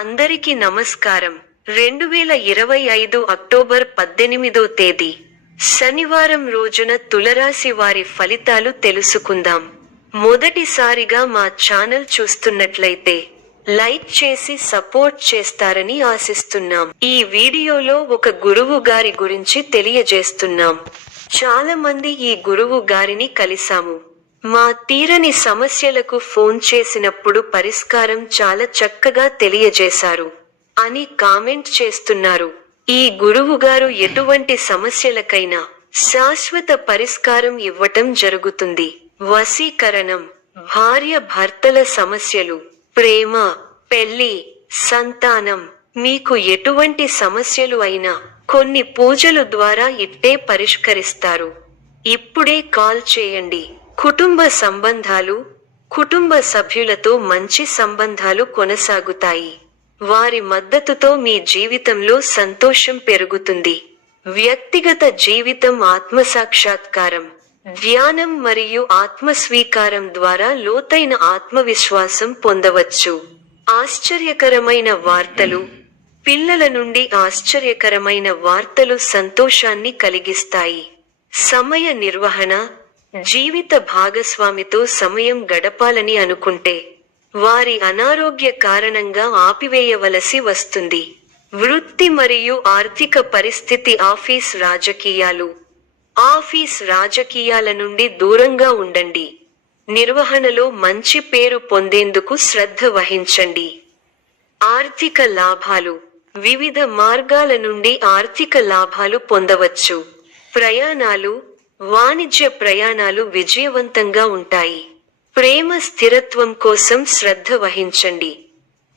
అందరికీ నమస్కారం. 2025 అక్టోబర్ 18వ తేదీ శనివారం రోజున తులరాశి వారి ఫలితాలు తెలుసుకుందాం. మొదటిసారిగా మా ఛానల్ చూస్తున్నట్లయితే లైక్ చేసి సపోర్ట్ చేస్తారని ఆశిస్తున్నాం. ఈ వీడియోలో ఒక గురువు గారి గురించి తెలియజేస్తున్నాం. చాలా మంది ఈ గురువు గారిని కలిసాము. మా తీరని సమస్యలకు ఫోన్ చేసినప్పుడు పరిష్కారం చాలా చక్కగా తెలియజేశారు అని కామెంట్ చేస్తున్నారు. ఈ గురువుగారు ఎటువంటి సమస్యలకైనా శాశ్వత పరిష్కారం ఇవ్వటం జరుగుతుంది. వశీకరణం, భార్య భర్తల సమస్యలు, ప్రేమ, పెళ్లి, సంతానం, మీకు ఎటువంటి సమస్యలు అయినా కొన్ని పూజలు ద్వారా ఇట్టే పరిష్కరిస్తారు. ఇప్పుడే కాల్ చేయండి. కుటుంబ సంబంధాలు, కుటుంబ సభ్యులతో మంచి సంబంధాలు కొనసాగుతాయి. వారి మద్దతుతో మీ జీవితంలో సంతోషం పెరుగుతుంది. వ్యక్తిగత జీవితం ఆత్మసాక్షాత్కారం, ధ్యానం మరియు ఆత్మస్వీకారం ద్వారా లోతైన ఆత్మవిశ్వాసం పొందవచ్చు. ఆశ్చర్యకరమైన వార్తలు, పిల్లల నుండి ఆశ్చర్యకరమైన వార్తలు సంతోషాన్ని కలిగిస్తాయి. సమయ నిర్వహణ, జీవిత భాగస్వామితో సమయం గడపాలని అనుకుంటే వారి అనారోగ్య కారణంగా ఆపివేయవలసి వస్తుంది. వృత్తి మరియు ఆర్థిక పరిస్థితి, ఆఫీస్ రాజకీయాల నుండి దూరంగా ఉండండి. నిర్వహణలో మంచి పేరు పొందేందుకు శ్రద్ధ వహించండి. ఆర్థిక లాభాలు, వివిధ మార్గాల నుండి ఆర్థిక లాభాలు పొందవచ్చు. ప్రయాణాలు, వాణిజ్య ప్రయాణాలు విజయవంతంగా ఉంటాయి. ప్రేమ స్థిరత్వం కోసం శ్రద్ధ వహించండి.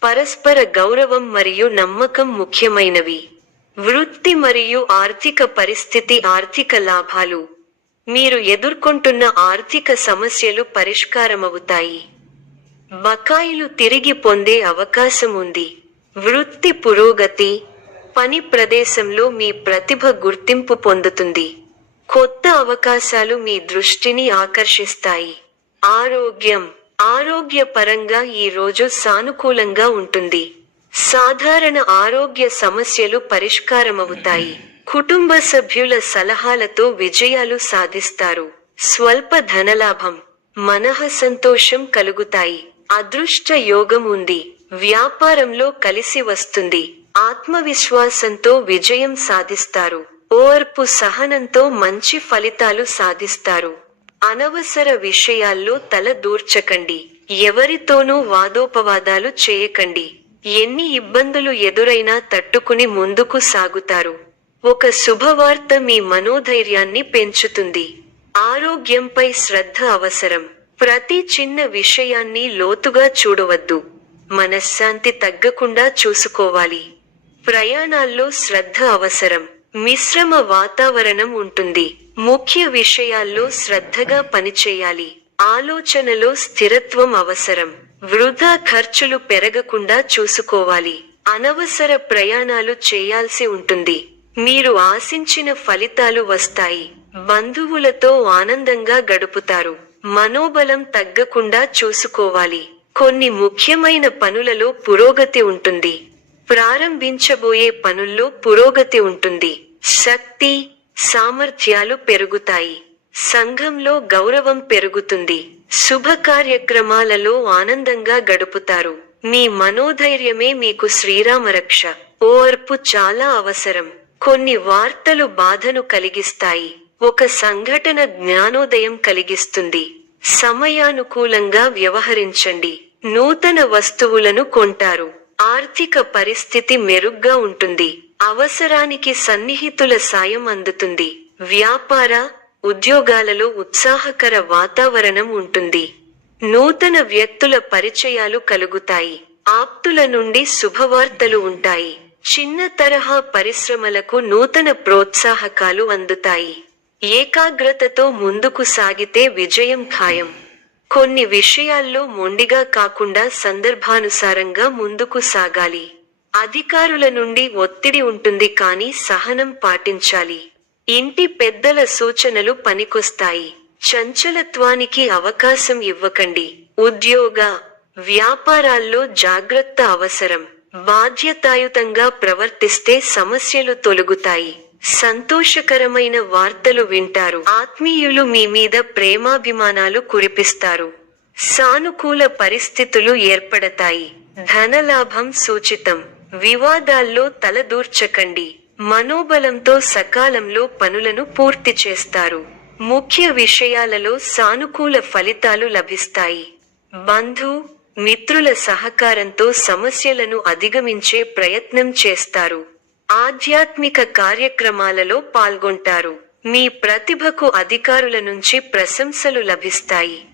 పరస్పర గౌరవం మరియు నమ్మకం ముఖ్యమైనవి. వృత్తి మరియు ఆర్థిక పరిస్థితి, ఆర్థిక లాభాలు, మీరు ఎదుర్కొంటున్న ఆర్థిక సమస్యలు పరిష్కారమవుతాయి. బకాయిలు తిరిగి పొందే అవకాశం ఉంది. వృత్తి పురోగతి, పని ప్రదేశంలో మీ ప్రతిభ గుర్తింపు పొందుతుంది. కొత్త అవకాశాలు మీ దృష్టిని ఆకర్షిస్తాయి. ఆరోగ్యపరంగా ఈ రోజు సానుకూలంగా ఉంటుంది. సాధారణ ఆరోగ్య సమస్యలు పరిష్కారమవుతాయి. కుటుంబ సభ్యుల సలహాలతో విజయాలు సాధిస్తారు. స్వల్ప ధనలాభం, మనః సంతోషం కలుగుతాయి. అదృష్ట యోగం ఉంది. వ్యాపారంలో కలిసి వస్తుంది. ఆత్మవిశ్వాసంతో విజయం సాధిస్తారు. ఓర్పు సహనంతో మంచి ఫలితాలు సాధిస్తారు. అనవసర విషయాల్లో తల దూర్చకండి. ఎవరితోనూ వాదోపవాదాలు చేయకండి. ఎన్ని ఇబ్బందులు ఎదురైనా తట్టుకుని ముందుకు సాగుతారు. ఒక శుభవార్త మీ మనోధైర్యాన్ని పెంచుతుంది. ఆరోగ్యంపై శ్రద్ధ అవసరం. ప్రతి చిన్న విషయాన్ని లోతుగా చూడవద్దు. మనశ్శాంతి తగ్గకుండా చూసుకోవాలి. ప్రయాణాల్లో శ్రద్ధ అవసరం. మిశ్రమ వాతావరణం ఉంటుంది. ముఖ్య విషయాల్లో శ్రద్ధగా పనిచేయాలి. ఆలోచనలో స్థిరత్వం అవసరం. వృధా ఖర్చులు పెరగకుండా చూసుకోవాలి. అనవసర ప్రయాణాలు చేయాల్సి ఉంటుంది. మీరు ఆశించిన ఫలితాలు వస్తాయి. బంధువులతో ఆనందంగా గడుపుతారు. మనోబలం తగ్గకుండా చూసుకోవాలి. కొన్ని ముఖ్యమైన పనులలో పురోగతి ఉంటుంది. ప్రారంభించబోయే పనుల్లో పురోగతి ఉంటుంది. శక్తి, సామర్థ్యాలు పెరుగుతాయి. సంఘంలో గౌరవం పెరుగుతుంది. శుభ కార్యక్రమాలలో ఆనందంగా గడుపుతారు. మీ మనోధైర్యమే మీకు శ్రీరామరక్ష. ఓర్పు చాలా అవసరం. కొన్ని వార్తలు బాధను కలిగిస్తాయి. ఒక సంఘటన జ్ఞానోదయం కలిగిస్తుంది. సమయానుకూలంగా వ్యవహరించండి. నూతన వస్తువులను కొంటారు. ఆర్థిక పరిస్థితి మెరుగ్గా ఉంటుంది. అవసరానికి సన్నిహితుల సాయం అందుతుంది. వ్యాపార, ఉద్యోగాలలో ఉత్సాహకర వాతావరణం ఉంటుంది. నూతన వ్యక్తుల పరిచయాలు కలుగుతాయి. ఆప్తుల నుండి శుభవార్తలు ఉంటాయి. చిన్న తరహా పరిశ్రమలకు నూతన ప్రోత్సాహకాలు అందుతాయి. ఏకాగ్రతతో ముందుకు సాగితే విజయం ఖాయం. కొన్ని విషయాల్లో మొండిగా కాకుండా సందర్భానుసారంగా ముందుకు సాగాలి. అధికారుల నుండి ఒత్తిడి ఉంటుంది కానీ సహనం పాటించాలి. ఇంటి పెద్దల సూచనలు పనికొస్తాయి. చంచలత్వానికి అవకాశం ఇవ్వకండి. ఉద్యోగ, వ్యాపారాల్లో జాగ్రత్త అవసరం. బాధ్యతాయుతంగా ప్రవర్తిస్తే సమస్యలు తొలగుతాయి. సంతోషకరమైన వార్తలు వింటారు. ఆత్మీయులు మీ మీద ప్రేమాభిమానాలు కురిపిస్తారు. సానుకూల పరిస్థితులు ఏర్పడతాయి. ధనలాభం సూచితం. వివాదాల్లో తలదూర్చకండి. మనోబలంతో సకాలంలో పనులను పూర్తి చేస్తారు. ముఖ్య విషయాలలో సానుకూల ఫలితాలు లభిస్తాయి. బంధు, మిత్రుల సహకారంతో సమస్యలను అధిగమించే ప్రయత్నం చేస్తారు. ఆధ్యాత్మిక కార్యక్రమాలలో పాల్గొంటారు. మీ ప్రతిభకు అధికారుల నుంచి ప్రశంసలు లభిస్తాయి.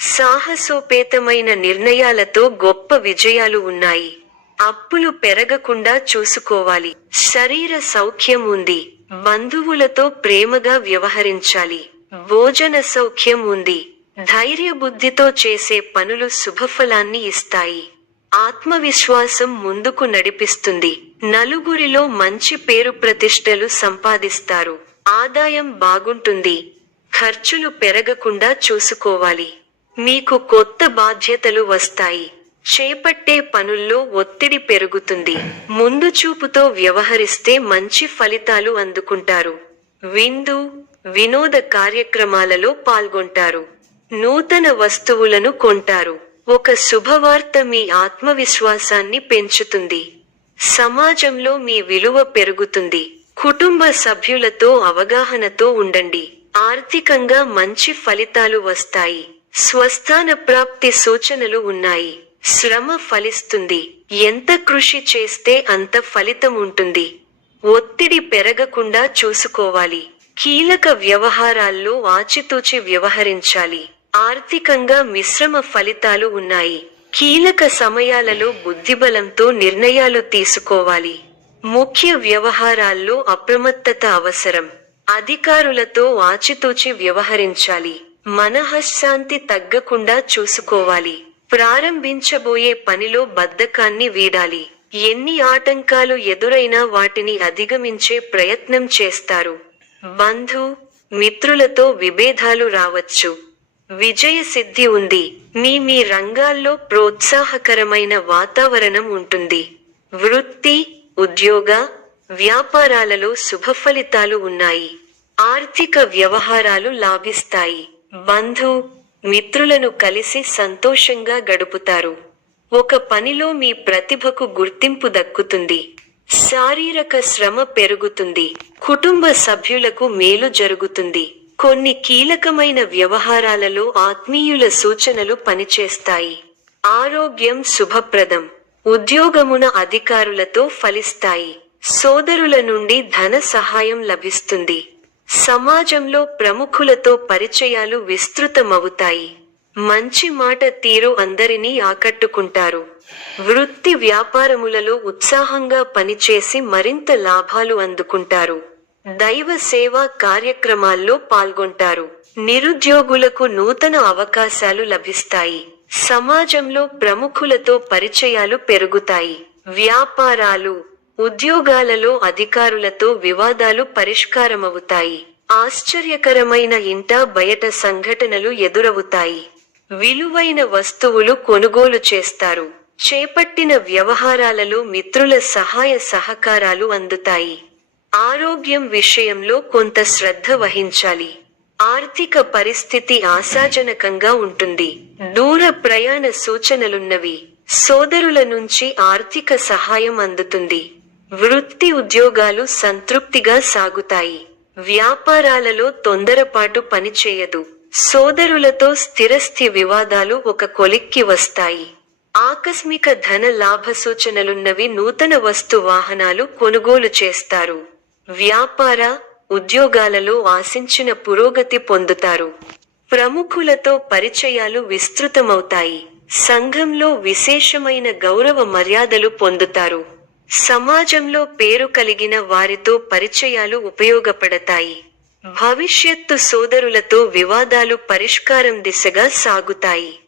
సాహసోపేతమైన నిర్ణయాలతో గొప్ప విజయాలు ఉన్నాయి. అప్పులు పెరగకుండా చూసుకోవాలి. శరీర సౌఖ్యం ఉంది. బంధువులతో ప్రేమగా వ్యవహరించాలి. భోజన సౌఖ్యం ఉంది. ధైర్యబుద్ధితో చేసే పనులు శుభఫలాన్ని ఇస్తాయి. ఆత్మవిశ్వాసం ముందుకు నడిపిస్తుంది. నలుగురిలో మంచి పేరు ప్రతిష్టలు సంపాదిస్తారు. ఆదాయం బాగుంటుంది. ఖర్చులు పెరగకుండా చూసుకోవాలి. మీకు కొత్త బాధ్యతలు వస్తాయి. చేపట్టే పనుల్లో ఒత్తిడి పెరుగుతుంది. ముందు చూపుతో వ్యవహరిస్తే మంచి ఫలితాలు అందుకుంటారు. విందు, వినోద కార్యక్రమాలలో పాల్గొంటారు. నూతన వస్తువులను కొంటారు. ఒక శుభవార్త మీ ఆత్మవిశ్వాసాన్ని పెంచుతుంది. సమాజంలో మీ విలువ పెరుగుతుంది. కుటుంబ సభ్యులతో అవగాహనతో ఉండండి. ఆర్థికంగా మంచి ఫలితాలు వస్తాయి. స్వస్థాన ప్రాప్తి సూచనలు ఉన్నాయి. శ్రమ ఫలిస్తుంది. ఎంత కృషి చేస్తే అంత ఫలితం ఉంటుంది. ఒత్తిడి పెరగకుండా చూసుకోవాలి. కీలక వ్యవహారాల్లో ఆచితూచి వ్యవహరించాలి. ఆర్థికంగా మిశ్రమ ఫలితాలు ఉన్నాయి. కీలక సమయాలలో బుద్ధిబలంతో నిర్ణయాలు తీసుకోవాలి. ముఖ్య వ్యవహారాల్లో అప్రమత్తత అవసరం. అధికారులతో ఆచితూచి వ్యవహరించాలి. మనఃశాంతి తగ్గకుండా చూసుకోవాలి. ప్రారంభించబోయే పనిలో బద్ధకాన్ని వీడాలి. ఎన్ని ఆటంకాలు ఎదురైనా వాటిని అధిగమించే ప్రయత్నం చేస్తారు. బంధు, మిత్రులతో విభేదాలు రావచ్చు. విజయ సిద్ధి ఉంది. మీ రంగాల్లో ప్రోత్సాహకరమైన వాతావరణం ఉంటుంది. వృత్తి, ఉద్యోగ, వ్యాపారాలలో శుభఫలితాలు ఉన్నాయి. ఆర్థిక వ్యవహారాలు లాభిస్తాయి. బంధు, మిత్రులను కలిసి సంతోషంగా గడుపుతారు. ఒక పనిలో మీ ప్రతిభకు గుర్తింపు దక్కుతుంది. శారీరక శ్రమ పెరుగుతుంది. కుటుంబ సభ్యులకు మేలు జరుగుతుంది. కొన్ని కీలకమైన వ్యవహారాలలో ఆత్మీయుల సూచనలు పనిచేస్తాయి. ఆరోగ్యం శుభప్రదం. ఉద్యోగమున అధికారులతో ఫలిస్తాయి. సోదరుల నుండి ధన సహాయం లభిస్తుంది. సమాజంలో ప్రముఖులతో పరిచయాలు విస్తృతమవుతాయి. మంచి మాట తీరు అందరినీ ఆకట్టుకుంటారు. వృత్తి వ్యాపారములలో ఉత్సాహంగా పనిచేసి మరింత లాభాలు అందుకుంటారు. దైవ సేవా కార్యక్రమాల్లో పాల్గొంటారు. నిరుద్యోగులకు నూతన అవకాశాలు లభిస్తాయి. సమాజంలో ప్రముఖులతో పరిచయాలు పెరుగుతాయి. వ్యాపారాలు, ఉద్యోగాలలో అధికారులతో వివాదాలు పరిష్కారమవుతాయి. ఆశ్చర్యకరమైన ఇంటా బయట సంఘటనలు ఎదురవుతాయి. విలువైన వస్తువులు కొనుగోలు చేస్తారు. చేపట్టిన వ్యవహారాలలో మిత్రుల సహాయ సహకారాలు అందుతాయి. ఆరోగ్యం విషయంలో కొంత శ్రద్ధ వహించాలి. ఆర్థిక పరిస్థితి ఆశాజనకంగా ఉంటుంది. దూర ప్రయాణ సూచనలున్నవి. సోదరుల నుంచి ఆర్థిక సహాయం అందుతుంది. వృత్తి ఉద్యోగాలు సంతృప్తిగా సాగుతాయి. వ్యాపారాలలో తొందరపాటు పనిచేయదు. సోదరులతో స్థిరస్థి వివాదాలు ఒక కొలిక్కి వస్తాయి. ఆకస్మిక ధన లాభ సూచనలున్నవి. నూతన వస్తు వాహనాలు కొనుగోలు చేస్తారు. వ్యాపార, ఉద్యోగాలలో ఆశించిన పురోగతి పొందుతారు. ప్రముఖులతో పరిచయాలు విస్తృతమవుతాయి. సంఘంలో విశేషమైన గౌరవ మర్యాదలు పొందుతారు. సమాజంలో పేరు కలిగిన వారితో పరిచయాలు ఉపయోగపడతాయి. భవిష్యత్తు సోదరులతో వివాదాలు పరిష్కారం దిశగా సాగుతాయి.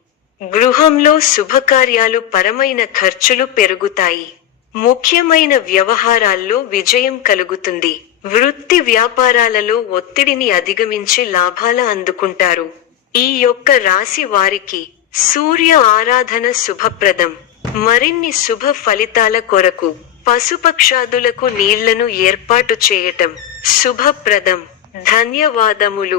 గృహంలో శుభకార్యాలు పరమైన ఖర్చులు పెరుగుతాయి. ముఖ్యమైన వ్యవహారాల్లో విజయం కలుగుతుంది. వృత్తి వ్యాపారాలలో ఒత్తిడిని అధిగమించి లాభాల అందుకుంటారు. ఈ యొక్క రాశి వారికి సూర్య ఆరాధన శుభప్రదం. మరిన్ని శుభ ఫలితాల కొరకు పశుపక్షాదులకు నీళ్లను ఏర్పాటు చేయటం శుభప్రదం. ధన్యవాదములు.